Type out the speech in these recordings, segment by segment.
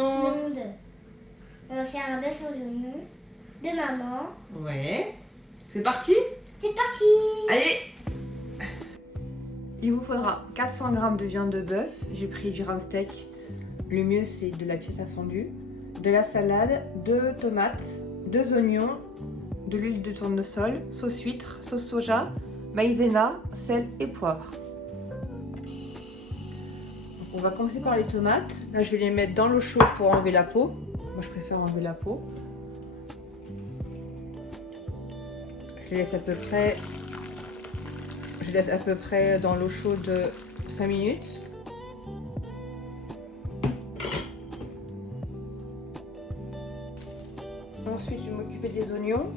monde. On va faire un bœuf aux oignons de maman. Ouais. C'est parti? C'est parti! Allez! Il vous faudra 400 g de viande de bœuf. J'ai pris du round steak. Le mieux, c'est de la pièce à fondue. De la salade, 2 tomates, 2 oignons, de l'huile de tournesol, sauce huître, sauce soja, maïzena, sel et poivre. Donc on va commencer par les tomates. Là, je vais les mettre dans l'eau chaude pour enlever la peau. Moi, je préfère enlever la peau. Je laisse à peu près dans l'eau chaude 5 minutes. Ensuite, je vais m'occuper des oignons.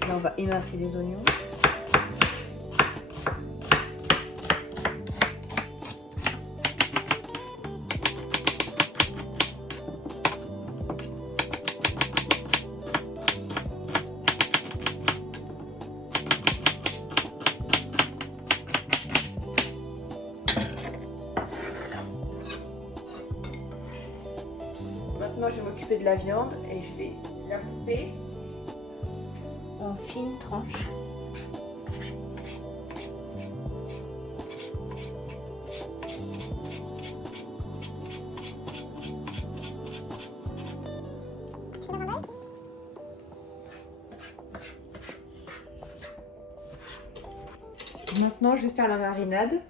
Là, on va émincer les oignons. Maintenant, je vais m'occuper de la viande et je vais la couper en fines tranches. Maintenant, je vais faire la marinade.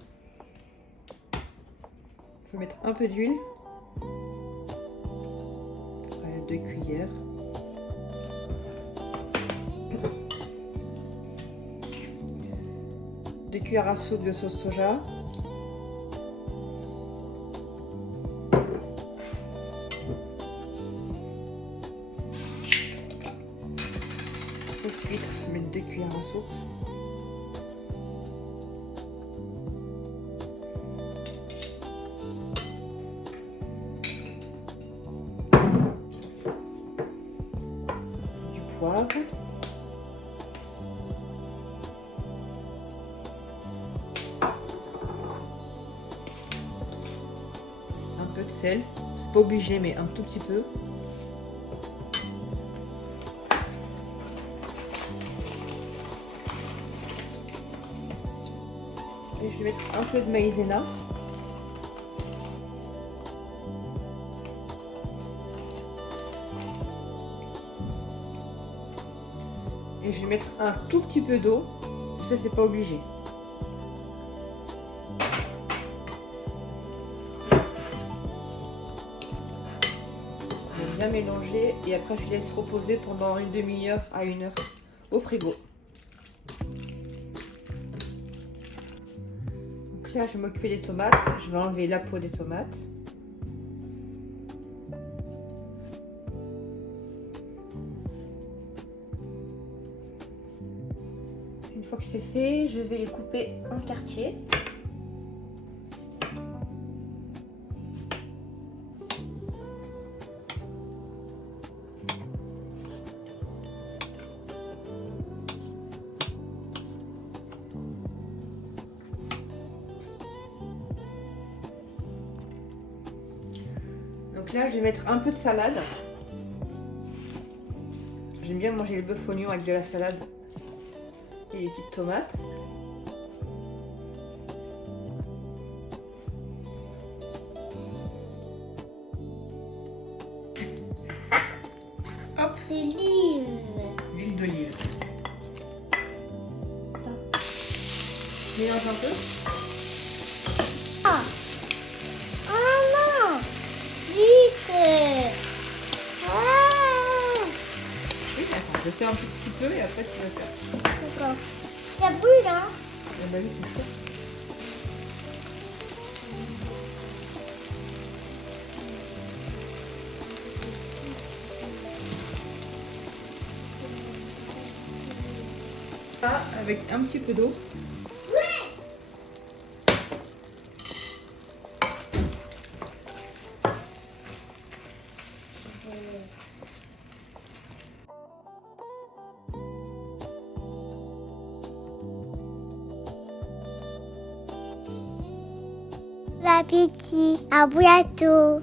Il faut mettre un peu d'huile. 2 cuillères. Deux cuillères à soupe de sauce soja. Sauce huître, je vais mettre 2 cuillères à soupe. Poivre. Un peu de sel, c'est pas obligé mais un tout petit peu. Et je vais mettre un peu de maïzena. Et je vais mettre un tout petit peu d'eau, ça c'est pas obligé. Je vais bien mélanger et après je laisse reposer pendant une demi-heure à 1 heure au frigo. Donc là je vais m'occuper des tomates, je vais enlever la peau des tomates. Une fois que c'est fait, je vais les couper en quartiers. Donc là, je vais mettre un peu de salade. J'aime bien manger le bœuf oignon avec de la salade et des petites tomates. Hop, l'huile d'olive. Mélange un peu. Ah! Oh non! Vite! Ah! Oui, attends, je fais un tout petit peu et après tu vas faire. D'accord. Ça brûle, hein? Ah bah oui, c'est sûr. Ça, avec un petit peu d'eau. Bon appétit. À bientôt.